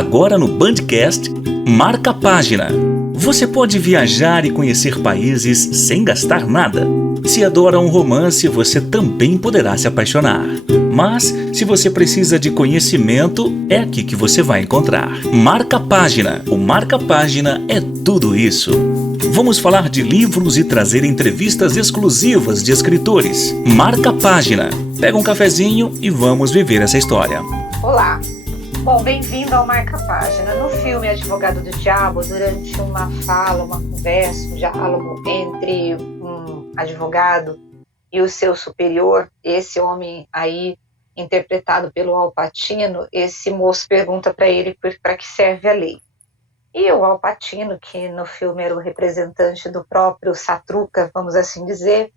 Agora no Bandcast, Marca a Página. Você pode viajar e conhecer países sem gastar nada. Se adora um romance, você também poderá se apaixonar. Mas, se você precisa de conhecimento, é aqui que você vai encontrar. Marca a Página. O Marca a Página é tudo isso. Vamos falar de livros e trazer entrevistas exclusivas de escritores. Marca a Página. Pega um cafezinho e vamos viver essa história. Olá! Bom, bem-vindo ao Marca a Página. No filme Advogado do Diabo, durante uma fala, uma conversa, um diálogo entre um advogado e o seu superior, esse homem aí, interpretado pelo Al Pacino, esse moço pergunta para ele para que serve a lei. E o Al Pacino, que no filme era o representante do próprio Satruca, vamos assim dizer,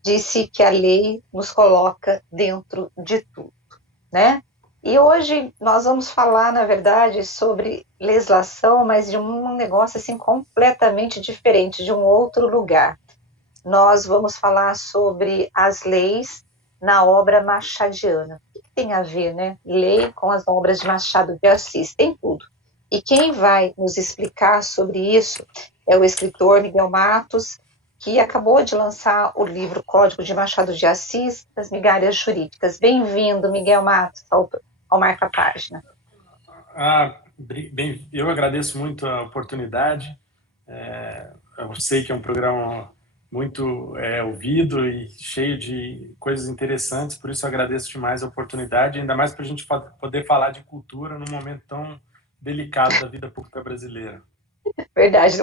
disse que a lei nos coloca dentro de tudo, né? E hoje nós vamos falar, na verdade, sobre legislação, mas de um negócio assim completamente diferente, de um outro lugar. Nós vamos falar sobre as leis na obra machadiana. O que tem a ver, né? Lei com as obras de Machado de Assis, tem tudo. E quem vai nos explicar sobre isso é o escritor Miguel Matos, que acabou de lançar o livro Código de Machado de Assis, das Migalhas Jurídicas. Bem-vindo, Miguel Matos, ao Marca a Página. Eu agradeço muito a oportunidade. Eu sei que é um programa muito ouvido e cheio de coisas interessantes, por isso eu agradeço demais a oportunidade, ainda mais para a gente poder falar de cultura num momento tão delicado da vida pública brasileira. Verdade,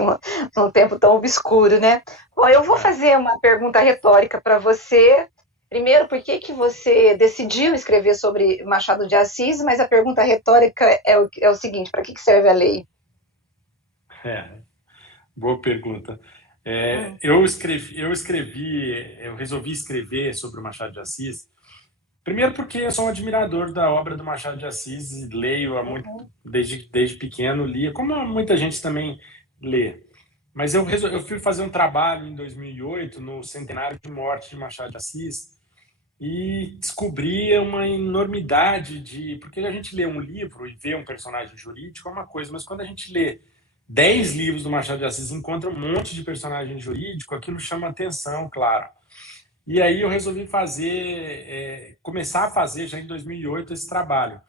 num tempo tão obscuro, né? Bom, eu vou fazer uma pergunta retórica para você. Primeiro, por que você decidiu escrever sobre Machado de Assis? Mas a pergunta retórica é o seguinte: para que serve a lei? Boa pergunta. Eu resolvi escrever sobre o Machado de Assis, primeiro porque eu sou um admirador da obra do Machado de Assis e leio há muito, desde pequeno, lia, como muita gente também lê. Mas eu fui fazer um trabalho em 2008, no centenário de morte de Machado de Assis, e descobri uma enormidade porque a gente lê um livro e vê um personagem jurídico é uma coisa, mas quando a gente lê 10 livros do Machado de Assis e encontra um monte de personagem jurídico, aquilo chama atenção, claro. E aí eu resolvi começar a fazer já em 2008 esse trabalho.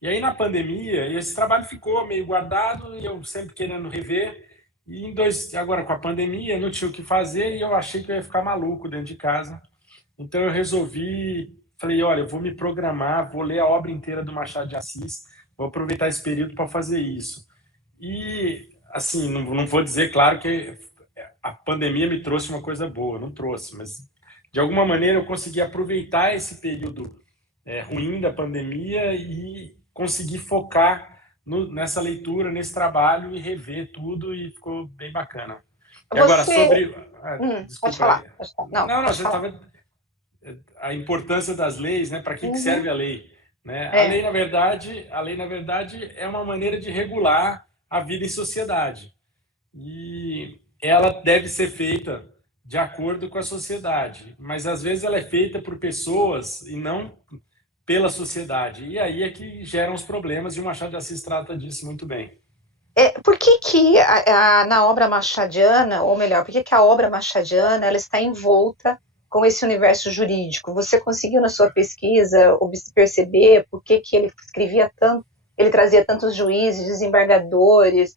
E aí na pandemia, esse trabalho ficou meio guardado e eu sempre querendo rever. E agora com a pandemia não tinha o que fazer e eu achei que eu ia ficar maluco dentro de casa. Então eu falei, olha, eu vou me programar, vou ler a obra inteira do Machado de Assis, vou aproveitar esse período para fazer isso. E, assim, não vou dizer, claro, que a pandemia me trouxe uma coisa boa, não trouxe, mas de alguma maneira eu consegui aproveitar esse período ruim da pandemia e consegui focar nessa leitura, nesse trabalho e rever tudo e ficou bem bacana. E agora, sobre... Desculpa. Pode falar. Não, você estava... A importância das leis, né? Para que serve a lei? Né? A lei, na verdade, é uma maneira de regular a vida em sociedade. E ela deve ser feita de acordo com a sociedade. Mas, às vezes, ela é feita por pessoas e não pela sociedade. E aí é que geram os problemas, e o Machado de Assis trata disso muito bem. Por que na obra machadiana, ou melhor, por que a obra machadiana ela está envolta com esse universo jurídico? Você conseguiu na sua pesquisa perceber por que ele escrevia tanto, ele trazia tantos juízes, desembargadores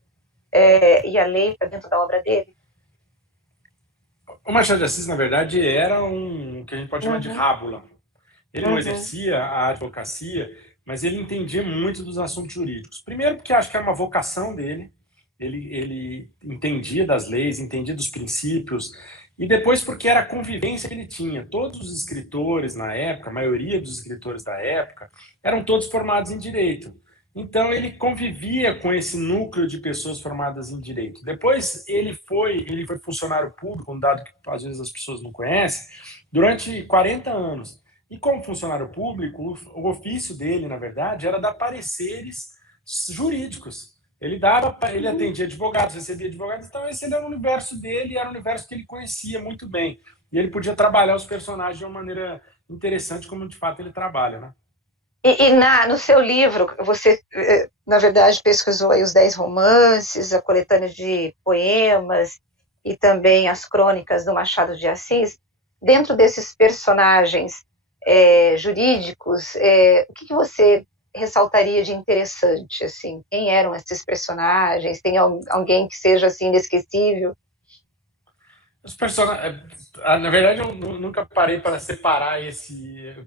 e a lei para dentro da obra dele? O Machado de Assis, na verdade, era um que a gente pode chamar de rábula. Ele não exercia a advocacia, mas ele entendia muito dos assuntos jurídicos. Primeiro porque acho que era uma vocação dele, ele entendia das leis, entendia dos princípios, e depois porque era a convivência que ele tinha. Todos os escritores na época, a maioria dos escritores da época, eram todos formados em direito. Então ele convivia com esse núcleo de pessoas formadas em direito. Depois ele foi funcionário público, um dado que às vezes as pessoas não conhecem, durante 40 anos. E como funcionário público, o ofício dele, na verdade, era dar pareceres jurídicos. Ele atendia advogados, recebia advogados, então esse era o universo dele, era o universo que ele conhecia muito bem. E ele podia trabalhar os personagens de uma maneira interessante, como de fato ele trabalha, né? No seu livro, você, na verdade, pesquisou aí os 10 romances, a coletânea de poemas e também as crônicas do Machado de Assis. Dentro desses personagens jurídicos, o que você ressaltaria de interessante? Assim? Quem eram esses personagens? Tem alguém que seja assim, inesquecível? Os personagens, na verdade, eu nunca parei para separar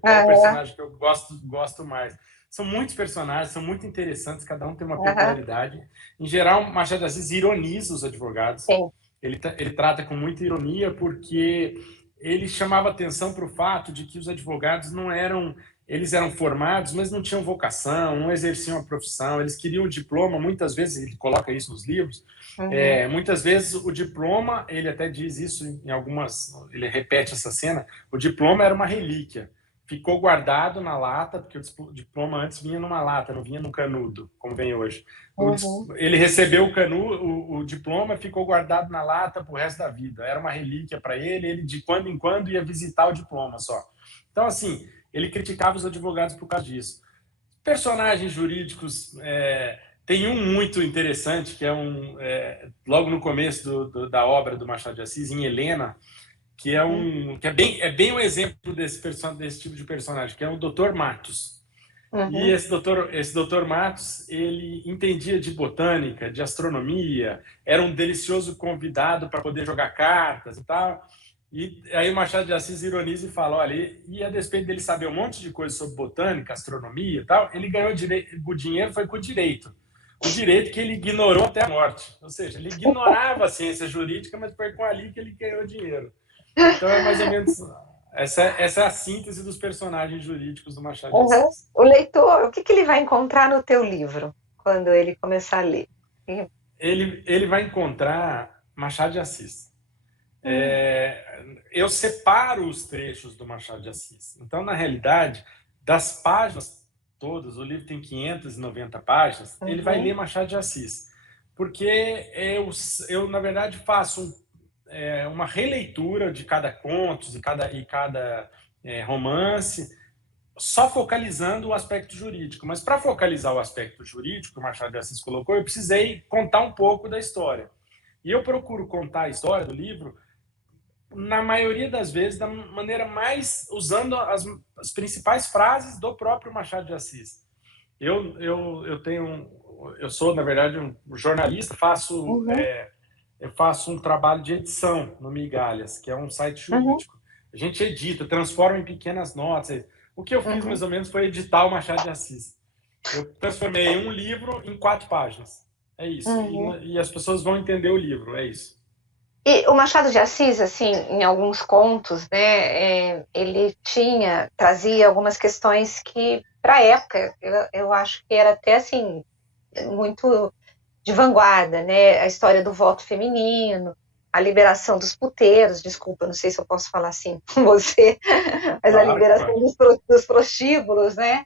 qual Aham, personagem que eu gosto mais. São muitos personagens, são muito interessantes, cada um tem uma aham, peculiaridade. Em geral, Machado de Assis ironiza os advogados. sim. Ele trata com muita ironia porque ele chamava atenção para o fato de que os advogados não eram, eles eram formados, mas não tinham vocação, não exerciam a profissão, eles queriam o diploma, muitas vezes ele coloca isso nos livros, Uhum, muitas vezes o diploma, ele até diz isso em algumas, ele repete essa cena, o diploma era uma relíquia, ficou guardado na lata, porque o diploma antes vinha numa lata, não vinha num canudo, como vem hoje. uhum, Ele recebeu o diploma, ficou guardado na lata pro resto da vida. Era uma relíquia para ele, ele de quando em quando ia visitar o diploma só. Então, assim, ele criticava os advogados por causa disso. Personagens jurídicos, tem um muito interessante, que logo no começo da obra do Machado de Assis, em Helena, que é bem um exemplo desse tipo de personagem, que é o Dr. Matos. E uhum, esse doutor Matos, ele entendia de botânica, de astronomia, era um delicioso convidado para poder jogar cartas e tal. E aí o Machado de Assis ironiza e fala, olha, e a despeito dele saber um monte de coisa sobre botânica, astronomia e tal, ele ganhou o dinheiro foi com o direito. O direito que ele ignorou até a morte. Ou seja, ele ignorava a ciência jurídica, mas foi com ali que ele ganhou dinheiro. Então é mais ou menos essa é a síntese dos personagens jurídicos do Machado de uhum. Assis. O leitor, o que ele vai encontrar no teu livro quando ele começar a ler? Ele vai encontrar Machado de Assis. Hum, Eu separo os trechos do Machado de Assis. Então, na realidade, das páginas todas, o livro tem 590 páginas, ele vai uhum, ler Machado de Assis. Porque na verdade, faço uma releitura de cada conto e cada romance, só focalizando o aspecto jurídico. Mas para focalizar o aspecto jurídico que o Machado de Assis colocou, eu precisei contar um pouco da história. E eu procuro contar a história do livro, na maioria das vezes, da maneira mais usando as principais frases do próprio Machado de Assis. Eu sou, na verdade, um jornalista, uhum, eu faço um trabalho de edição no Migalhas, que é um site uhum, jurídico. A gente edita, transforma em pequenas notas. O que eu fiz, uhum, mais ou menos, foi editar o Machado de Assis. Eu transformei um livro em 4 páginas. É isso. uhum. E as pessoas vão entender o livro, é isso. E o Machado de Assis, assim, em alguns contos, né, ele trazia algumas questões que, para a época, eu acho que era até, assim, muito de vanguarda, né? A história do voto feminino, a liberação dos puteiros, desculpa, não sei se eu posso falar assim com você, mas a Claro que liberação pode. dos prostíbulos, né?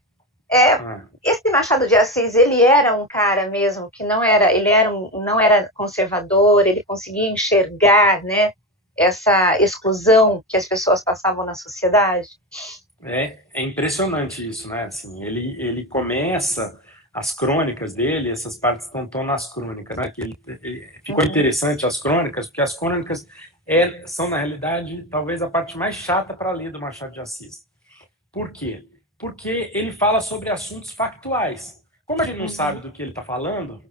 É, Ah. esse Machado de Assis, ele era um cara mesmo que não era conservador, ele conseguia enxergar, né, essa exclusão que as pessoas passavam na sociedade. É impressionante isso, né? Assim, ele começa as crônicas dele, essas partes estão nas crônicas, né? Ficou Uhum, interessante as crônicas, porque as crônicas são, na realidade, talvez a parte mais chata para ler do Machado de Assis. Por quê? Porque ele fala sobre assuntos factuais. Como a gente não sabe uhum, do que ele está falando,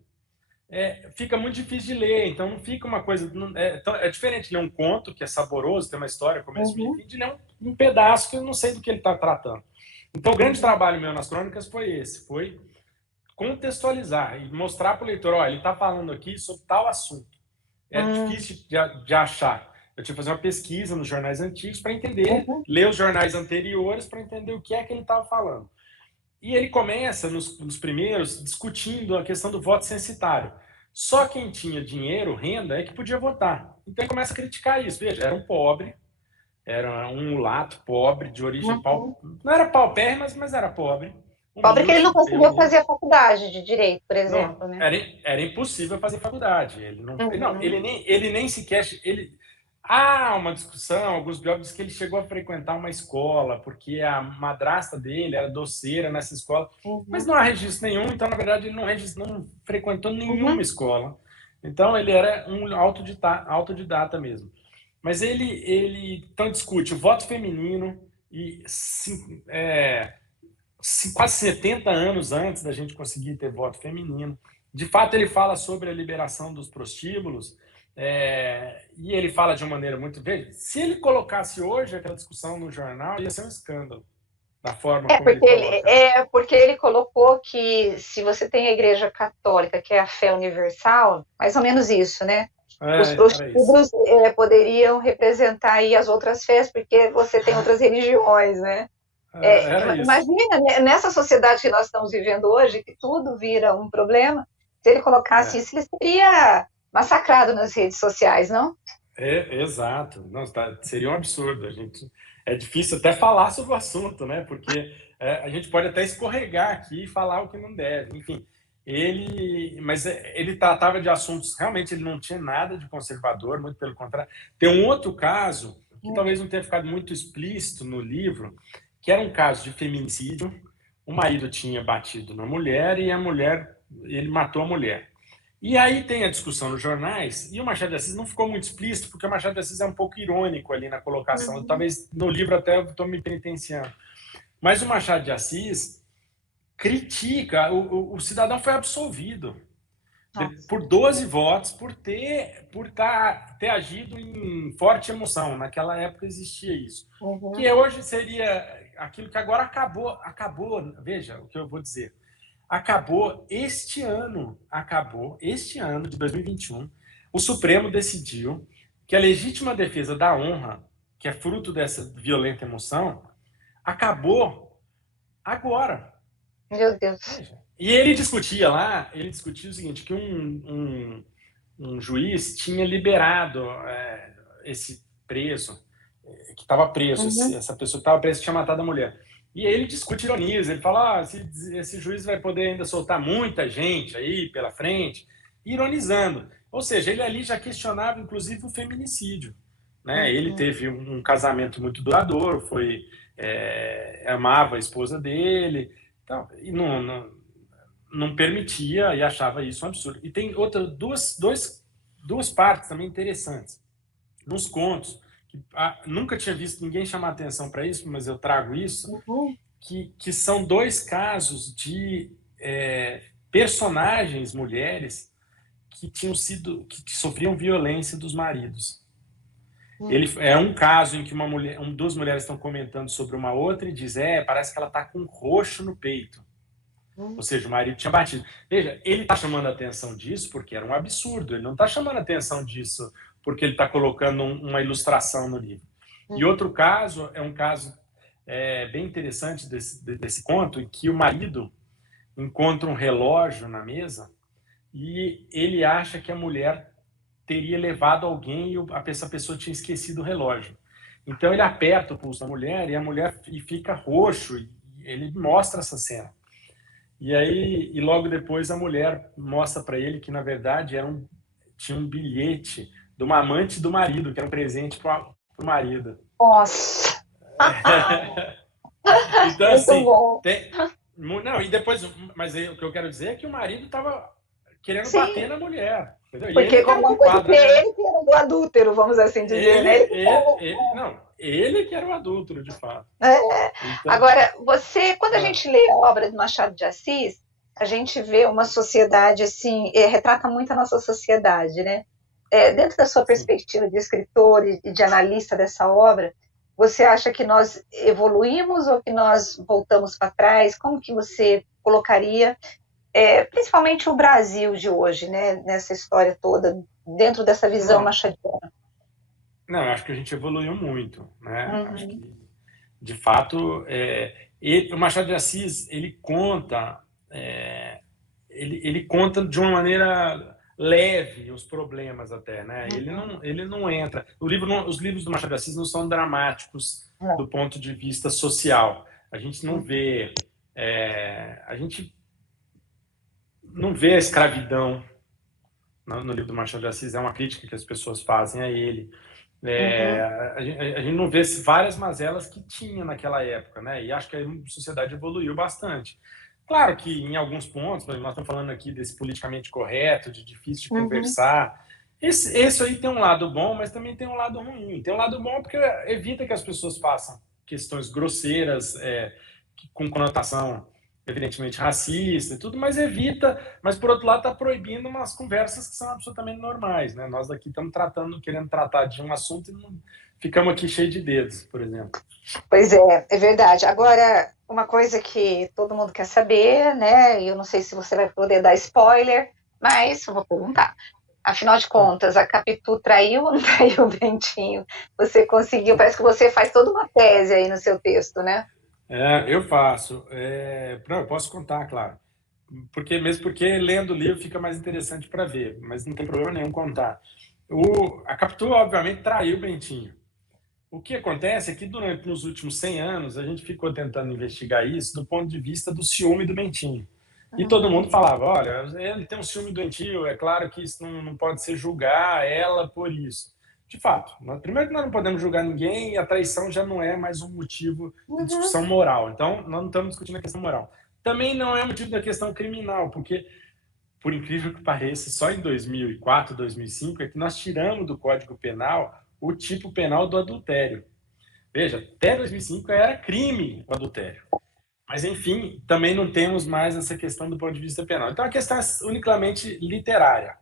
fica muito difícil de ler. Então não fica uma coisa. É diferente de ler um conto, que é saboroso, tem uma história, começo, meio e uhum, fim, de ler um pedaço que eu não sei do que ele está tratando. Então o grande uhum, trabalho meu nas crônicas foi esse: foi contextualizar e mostrar para o leitor: olha, ele está falando aqui sobre tal assunto. É uhum, difícil de achar. Eu tive que fazer uma pesquisa nos jornais antigos para entender, uhum, ler os jornais anteriores para entender o que é que ele estava falando. E ele começa, nos primeiros, discutindo a questão do voto censitário. Só quem tinha dinheiro, renda, é que podia votar. Então ele começa a criticar isso. Veja, era um pobre, era um mulato pobre, de origem uhum. não era paupérrima, mas era pobre, Pobre que ele não humilde, bem conseguiu fazer humilde. a faculdade de direito, por Não, exemplo, né? era impossível fazer faculdade. Ele não, Uhum, ele nem sequer. Há uma discussão, alguns biógrafos dizem que ele chegou a frequentar uma escola, porque a madrasta dele era doceira nessa escola, mas Uhum, não há registro nenhum, então, na verdade, ele não frequentou nenhuma uhum, escola. Então, ele era um autodidata mesmo. Mas ele então discute o voto feminino e quase 70 anos antes da gente conseguir ter voto feminino. De fato, ele fala sobre a liberação dos prostíbulos, e ele fala de uma maneira muito... Veja, se ele colocasse hoje aquela discussão no jornal, ia ser um escândalo, da forma como ele coloca. porque ele colocou que se você tem a Igreja Católica, que é a fé universal, mais ou menos isso, né? Os Era isso. prostíbulos poderiam representar aí as outras fés, porque você tem outras religiões, né? Era isso. Imagina, né, nessa sociedade que nós estamos vivendo hoje, que tudo vira um problema, se ele colocasse É. isso, ele seria massacrado nas redes sociais, não? Exato. Não, seria um absurdo. É difícil até falar sobre o assunto, né? Porque a gente pode até escorregar aqui e falar o que não deve. Enfim, mas ele tratava de assuntos, realmente ele não tinha nada de conservador, muito pelo contrário. Tem um outro caso, que talvez não tenha ficado muito explícito no livro, que era um caso de feminicídio. O marido tinha batido na mulher e ele matou a mulher. E aí tem a discussão nos jornais, e o Machado de Assis não ficou muito explícito, porque o Machado de Assis é um pouco irônico ali na colocação. Talvez no livro até eu estou me penitenciando. Mas o Machado de Assis critica, o cidadão foi absolvido Nossa. por 12 votos, ter agido em forte emoção. Naquela época existia isso. Uhum. Que hoje seria aquilo que agora acabou, veja o que eu vou dizer. Acabou este ano de 2021, o Supremo decidiu que a legítima defesa da honra, que é fruto dessa violenta emoção, acabou agora. Meu Deus. Veja. E ele discutia o seguinte, que um juiz tinha liberado esse preso, que estava preso, Uhum. essa pessoa que estava presa, que tinha matado a mulher. E aí ele discute ironias, ele fala, esse juiz vai poder ainda soltar muita gente aí pela frente, ironizando. Ou seja, ele ali já questionava, inclusive, o feminicídio. Né? Ele Uhum. teve um casamento muito duradouro, amava a esposa dele, então, e não permitia e achava isso um absurdo. E tem duas partes também interessantes. Nos contos, que nunca tinha visto ninguém chamar atenção para isso, mas eu trago isso, Uhum. que são dois casos de personagens mulheres que sofriam violência dos maridos. Ele é um caso em que duas mulheres estão comentando sobre uma outra e diz, parece que ela está com um roxo no peito. Ou Uhum. seja, o marido tinha batido. Veja, ele está chamando a atenção disso porque era um absurdo. Ele não está chamando a atenção disso porque ele está colocando uma ilustração no livro. E outro caso é um caso bem interessante desse conto, em que o marido encontra um relógio na mesa e ele acha que a mulher teria levado alguém e essa pessoa tinha esquecido o relógio. Então ele aperta o pulso da mulher e a mulher fica roxo. E ele mostra essa cena. E logo depois a mulher mostra para ele que, na verdade, tinha um bilhete de uma amante do marido, que era um presente para o marido. Nossa. Então, Muito assim, bom. não, e depois, mas aí, o que eu quero dizer é que o marido estava querendo bater Sim, na mulher, entendeu? E porque ele que era como o uma coisa culpado, que na verdade. ele que era do adúltero, vamos assim dizer, né? Não, ele que era o adúltero, de fato. Então, Agora, quando a ah, gente lê a obra do Machado de Assis, a gente vê uma sociedade assim, retrata muito a nossa sociedade, né? Dentro da sua sim. perspectiva de escritor e de analista dessa obra, você acha que nós evoluímos ou que nós voltamos para trás? Como que você colocaria, principalmente o Brasil de hoje, né? Nessa história toda, dentro dessa visão Não, machadiana? não, eu acho que a gente evoluiu muito, né? Acho Uhum, que, de fato, o Machado de Assis, ele conta de uma maneira leve os problemas até, né? uhum, Ele não entra. Os livros do Machado de Assis não são dramáticos do ponto de vista social. A gente não uhum, vê, a gente não vê a escravidão no livro do Machado de Assis. É uma crítica que as pessoas fazem a ele. É, Uhum. a gente não vê várias mazelas que tinha naquela época, né? E acho que a sociedade evoluiu bastante. Claro que em alguns pontos, por exemplo, nós estamos falando aqui desse politicamente correto, de difícil de Uhum. conversar. Esse aí tem um lado bom, mas também tem um lado ruim. Tem um lado bom porque evita que as pessoas façam questões grosseiras, com conotação evidentemente racista e tudo, mas evita, mas por outro lado está proibindo umas conversas que são absolutamente normais, né? Nós aqui estamos querendo tratar de um assunto e não, ficamos aqui cheio de dedos, por exemplo. Pois é verdade. Agora, uma coisa que todo mundo quer saber, né? E eu não sei se você vai poder dar spoiler, mas eu vou perguntar. Afinal de contas, a Capitu traiu ou não traiu o Bentinho? Você conseguiu, parece que você faz toda uma tese aí no seu texto, né? Eu faço. Não, eu posso contar, claro. Mesmo porque lendo o livro fica mais interessante para ver, mas não tem problema nenhum contar. A Capitu, obviamente, traiu o Bentinho. O que acontece é que nos últimos 100 anos a gente ficou tentando investigar isso do ponto de vista do ciúme do Bentinho. E todo Uhum. mundo falava, olha, ele tem um ciúme doentio, é claro que isso não pode ser julgar ela por isso. De fato, primeiro que nós não podemos julgar ninguém e a traição já não é mais um motivo de Uhum. discussão moral. Então, nós não estamos discutindo a questão moral. Também não é motivo da questão criminal, porque, por incrível que pareça, só em 2004, 2005 é que nós tiramos do Código Penal o tipo penal do adultério. Veja, até 2005 era crime o adultério. Mas, enfim, também não temos mais essa questão do ponto de vista penal. Então, a questão é unicamente literária.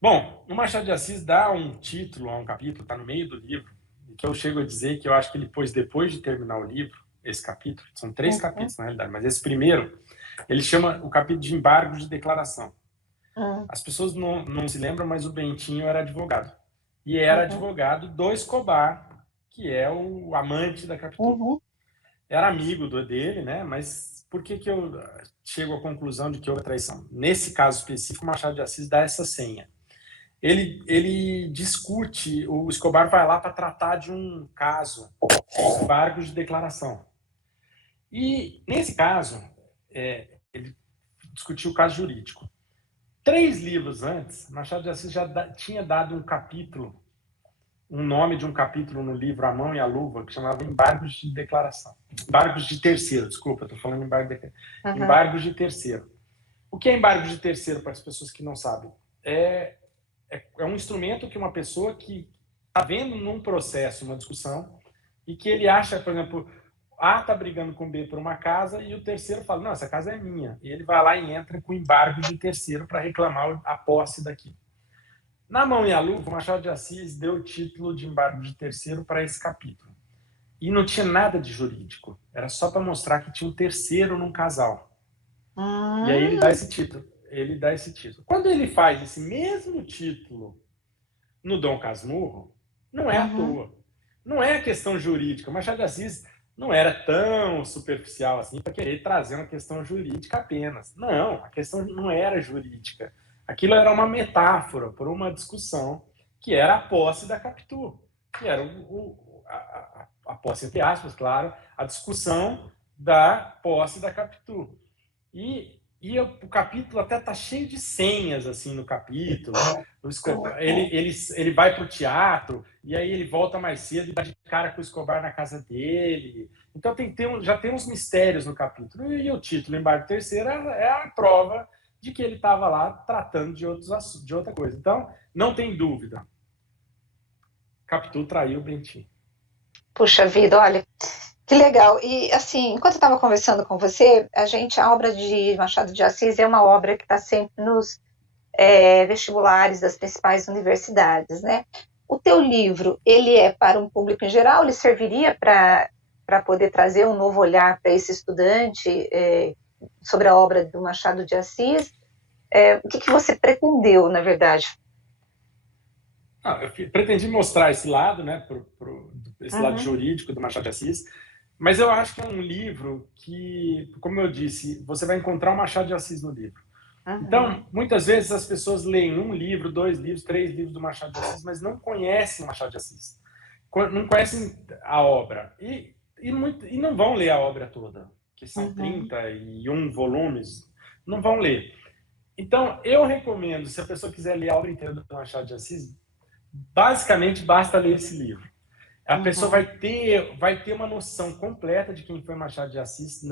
Bom, o Machado de Assis dá um título a um capítulo, está no meio do livro, que eu chego a dizer que eu acho que ele pôs depois de terminar o livro, esse capítulo, são 3 Uhum. capítulos na realidade, mas esse primeiro, ele chama o capítulo de embargo de declaração. Uhum. As pessoas não se lembram, mas o Bentinho era advogado. E era Uhum. advogado do Escobar, que é o amante da Capitu. Uhum. Era amigo dele, né? Mas por que eu chego à conclusão de que houve traição? Nesse caso específico, o Machado de Assis dá essa senha. Ele discute, o Escobar vai lá para tratar de um caso de embargo de declaração. E, nesse caso, ele discutiu o caso jurídico. 3 livros antes, Machado de Assis já tinha dado um capítulo, um nome de um capítulo no livro A Mão e a Luva, que chamava Embargos de Declaração. Embargos de terceiro, desculpa, estou falando Uhum. embargos de terceiro. O que é embargo de terceiro, para as pessoas que não sabem? É um instrumento que uma pessoa que está vendo num processo, uma discussão, e que ele acha, por exemplo, A está brigando com B por uma casa e o terceiro fala, não, essa casa é minha. E ele vai lá e entra com embargo de terceiro para reclamar a posse daquilo. Na Mão e a Luva, o Machado de Assis deu o título de embargo de terceiro para esse capítulo. E não tinha nada de jurídico. Era só para mostrar que tinha um terceiro num casal. E aí ele dá esse título. Quando ele faz esse mesmo título no Dom Casmurro, não é à Uhum. toa. Não é a questão jurídica. O Machado de Assis não era tão superficial assim para querer trazer uma questão jurídica apenas. Não, a questão não era jurídica. Aquilo era uma metáfora por uma discussão que era a posse da Capitu, que era a posse, entre aspas, claro, a discussão da posse da Capitu. O capítulo até tá cheio de senhas assim no capítulo. Ele vai para o teatro e aí ele volta mais cedo e dá de cara com o Escobar na casa dele. Então já tem uns mistérios no capítulo. E o título Embargo Terceiro é a prova de que ele estava lá tratando de outra coisa. Então, não tem dúvida. Capitu traiu o Bentinho. Puxa vida, olha, que legal. E assim, enquanto eu estava conversando com você, a obra de Machado de Assis é uma obra que está sempre nos vestibulares das principais universidades, né? O teu livro, ele é para um público em geral? Ele serviria para poder trazer um novo olhar para esse estudante sobre a obra do Machado de Assis? O que você pretendeu, na verdade? Eu pretendi mostrar esse lado, né, esse lado Uhum. jurídico do Machado de Assis, mas eu acho que é um livro que, como eu disse, você vai encontrar o Machado de Assis no livro. Uhum. Então, muitas vezes as pessoas leem 1 livro, 2 livros, 3 livros do Machado de Assis, mas não conhecem o Machado de Assis. Não conhecem a obra. E não vão ler a obra toda, que são Uhum. 31 volumes, não vão ler. Então, eu recomendo, se a pessoa quiser ler a obra inteira do Machado de Assis, basicamente basta ler esse livro. A pessoa vai ter uma noção completa de quem foi Machado de Assis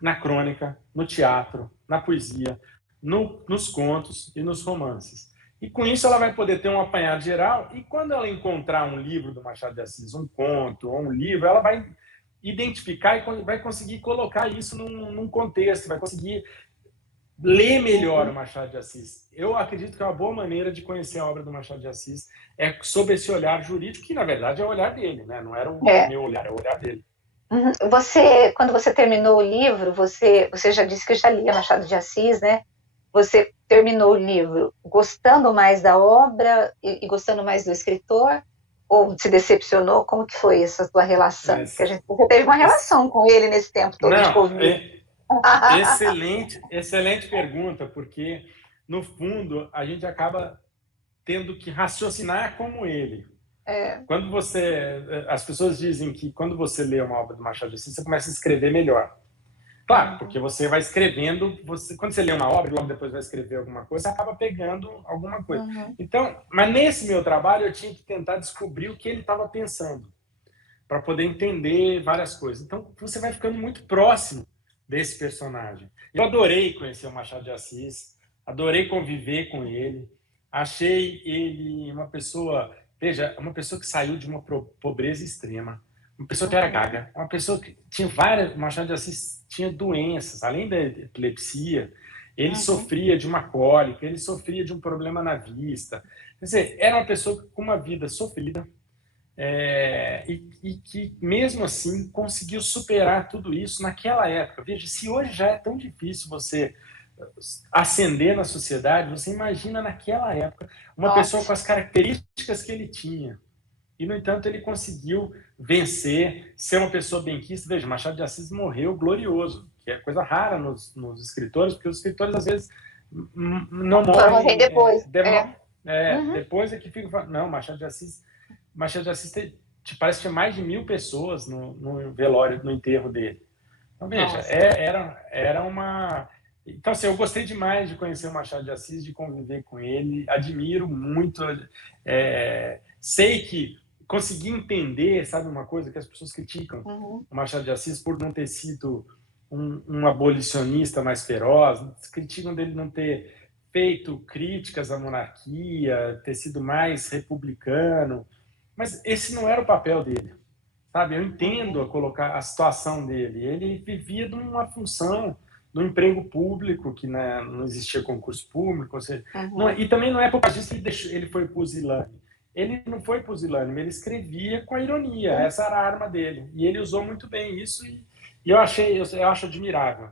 na crônica, no teatro, na poesia, nos contos e nos romances. E com isso ela vai poder ter um apanhado geral, e quando ela encontrar um livro do Machado de Assis, um conto ou um livro, ela vai identificar e vai conseguir colocar isso num contexto, vai conseguir ler melhor o Machado de Assis. Eu acredito que é uma boa maneira de conhecer a obra do Machado de Assis é sob esse olhar jurídico, que na verdade é o olhar dele, né? Não era o meu olhar, é o olhar dele. Quando você terminou o livro, você já disse que já lia Machado de Assis, né? Você terminou o livro gostando mais da obra e gostando mais do escritor? Ou se decepcionou? Como que foi essa tua relação? Porque você teve uma relação com ele nesse tempo todo de Covid. Excelente pergunta, porque no fundo a gente acaba tendo que raciocinar como ele. Quando as pessoas dizem que quando você lê uma obra do Machado de Assis, você começa a escrever melhor. Claro, porque você vai escrevendo, quando você lê uma obra e logo depois vai escrever alguma coisa, você acaba pegando alguma coisa. Então, mas nesse meu trabalho eu tinha que tentar descobrir o que ele estava pensando, para poder entender várias coisas. Então, você vai ficando muito próximo desse personagem. Eu adorei conhecer o Machado de Assis, adorei conviver com ele, achei ele uma pessoa que saiu de uma pobreza extrema, uma pessoa que era gaga, uma pessoa que tinha o Machado de Assis tinha doenças, além da epilepsia, ele sofria de uma cólica, ele sofria de um problema na vista, quer dizer, era uma pessoa com uma vida sofrida, e que mesmo assim conseguiu superar tudo isso naquela época. Veja, se hoje já é tão difícil você ascender na sociedade, você imagina naquela época uma pessoa com as características que ele tinha. E, no entanto, ele conseguiu vencer, ser uma pessoa benquista. Veja, Machado de Assis morreu glorioso, que é coisa rara nos escritores, porque os escritores, às vezes, não morrem... depois. Depois é que fica... Não, Machado de Assis parece que tinha mais de 1.000 pessoas no velório, no enterro dele. Então, veja, era uma... Então, assim, eu gostei demais de conhecer o Machado de Assis, de conviver com ele, admiro muito, sei que consegui entender, sabe, uma coisa que as pessoas criticam o Machado de Assis por não ter sido um abolicionista mais feroz, criticam dele não ter feito críticas à monarquia, ter sido mais republicano, mas esse não era o papel dele, sabe? Eu entendo a situação dele, ele vivia de uma função, no emprego público, que não existia concurso público, ou seja, e também não é por causa disso que ele foi pusilânime. Ele não foi pusilânime, ele escrevia com a ironia, essa era a arma dele, e ele usou muito bem isso, e eu acho admirável.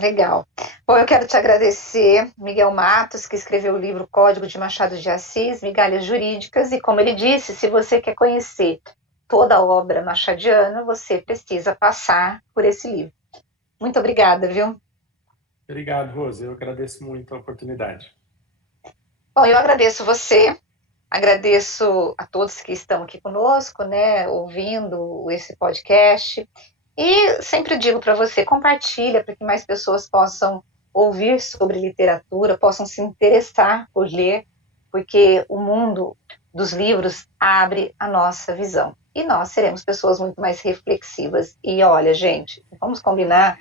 Legal. Bom, eu quero te agradecer, Miguel Matos, que escreveu o livro Código de Machado de Assis, Migalhas Jurídicas, e como ele disse, se você quer conhecer toda a obra machadiana, você precisa passar por esse livro. Muito obrigada, viu? Obrigado, Rose. Eu agradeço muito a oportunidade. Bom, eu agradeço você, agradeço a todos que estão aqui conosco, né, ouvindo esse podcast. E sempre digo para você, compartilha para que mais pessoas possam ouvir sobre literatura, possam se interessar por ler, porque o mundo dos livros abre a nossa visão. E nós seremos pessoas muito mais reflexivas. E olha, gente, vamos combinar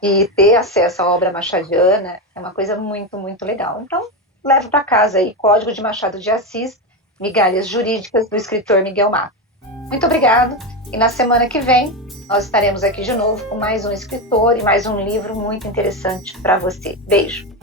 que ter acesso à obra machadiana é uma coisa muito, muito legal. Então, leve para casa aí Código de Machado de Assis, Migalhas Jurídicas, do escritor Miguel Matos. Muito obrigado. E na semana que vem, nós estaremos aqui de novo com mais um escritor e mais um livro muito interessante para você. Beijo!